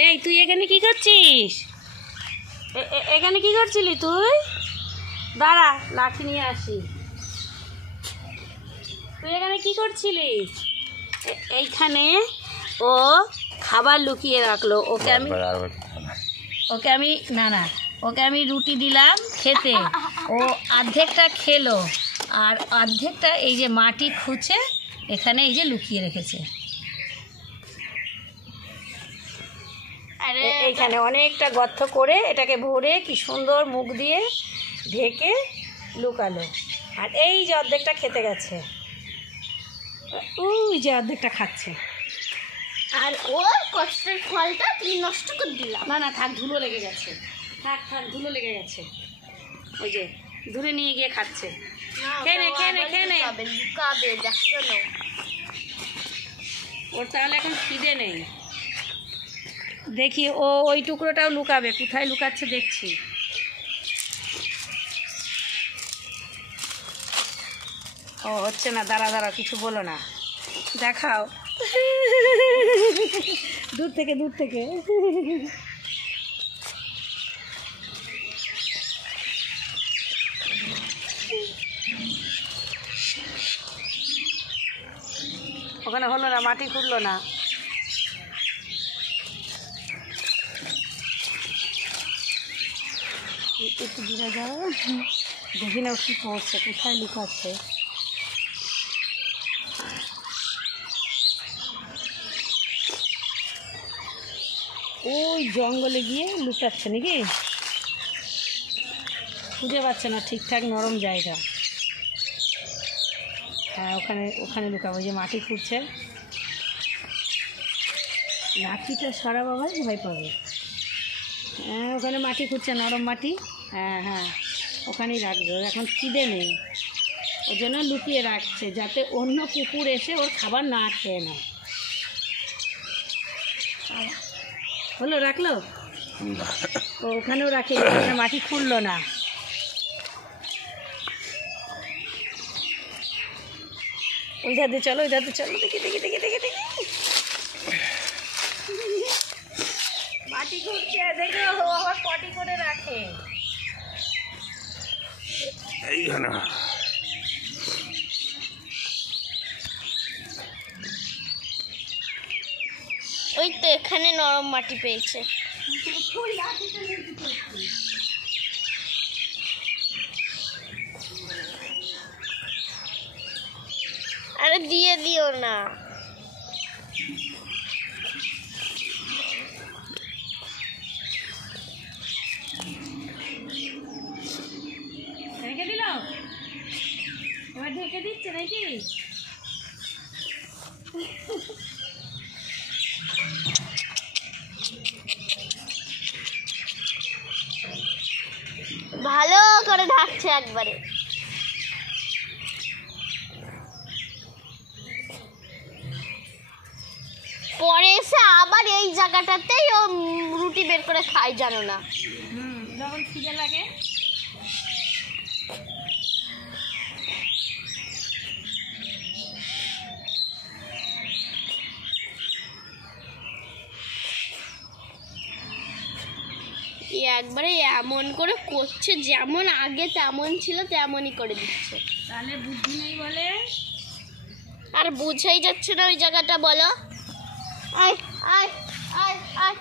এই তুই এখানে কি করছিস? এখানে কি করছিলি তুই? দাঁড়া, লাঠি নিয়ে আসি। তুই এখানে কি করছিলিস? এইখানে ও খাবার লুকিয়ে রাখলো। ওকে আমি ওকে আমি রুটি দিলাম খেতে, ও অর্ধেকটা খেলো আর অর্ধেকটা এই যে মাটি খুঁচে এখানে এই যে লুকিয়ে রেখেছে। এইখানে অনেকটা গর্ত করে এটাকে ভরে কি সুন্দর মুখ দিয়ে ঢেকে লুকালো। আর এই যে অর্ধেকটা খেতে গেছে, ওই যে অর্ধেকটা খাচ্ছে। আর ওর কষ্টের ফলটা তুই নষ্ট করে দিলাম। না থাক, ধুলো লেগে গেছে। থাক ধুলো লেগে গেছে। ওই যে দূরে নিয়ে গিয়ে খাচ্ছে। খেয়ে নে। লুকাবে, দেখো না। ওর তাহলে এখন খিদে নেই। দেখি ও ওই টুকরোটাও লুকাবে। কোথায় লুকাচ্ছে দেখছি। ও হচ্ছে না, দাঁড়া কিছু বলো না, দেখাও। দূর থেকে ওখানে হলো না, মাটি খুঁড়লো না। একটু দূরে যাও, দেখি না কি করছে, কোথায় লুকাচ্ছে। ওই জঙ্গলে গিয়ে লুকাচ্ছে নাকি, খুঁজে পাচ্ছে না ঠিকঠাক নরম জায়গা। হ্যাঁ, ওখানে লুকাবো। যে মাটি খুঁড়ছে, লাঠিটা সরা বাবা, ভয় পাবে। হ্যাঁ, ওখানে মাটি খুঁড়ছে, নরম মাটি। হ্যাঁ, ওখানেই রাখবে। এখন খিদে নেই, ওর জন্য লুকিয়ে রাখছে যাতে অন্য কুকুর এসে ওর খাবার না খেয়ে নেয়। হলো, রাখলো। ওখানেও রাখে, ওখানে মাটি খুঁড়লো না। ওই ধারে চলো, দেখি মাটি খুঁড়ছে, দেখো ও আবার পটি করে রাখে এইখানে। ওই তো এখানে নরম মাটি পেয়েছে। আরে দিয়ে দিও না। রেখে দিল, এবার ঢেকে দিচ্ছে নাকি? ভালো করে ঢাকছে একবারে। পরে এসে আবার এই জায়গাটাতেই ও রুটি বের করে খায়, জানো না? যখন খিদে লাগে। একবারে এমন করে করছে, যেমন আগে তেমন ছিল তেমনই করে দিচ্ছে। তাহলে বুদ্ধি নেই বলে। আর বুঝাই যাচ্ছে না ওই জায়গাটা, বলো। আয় আয় আয় আয়।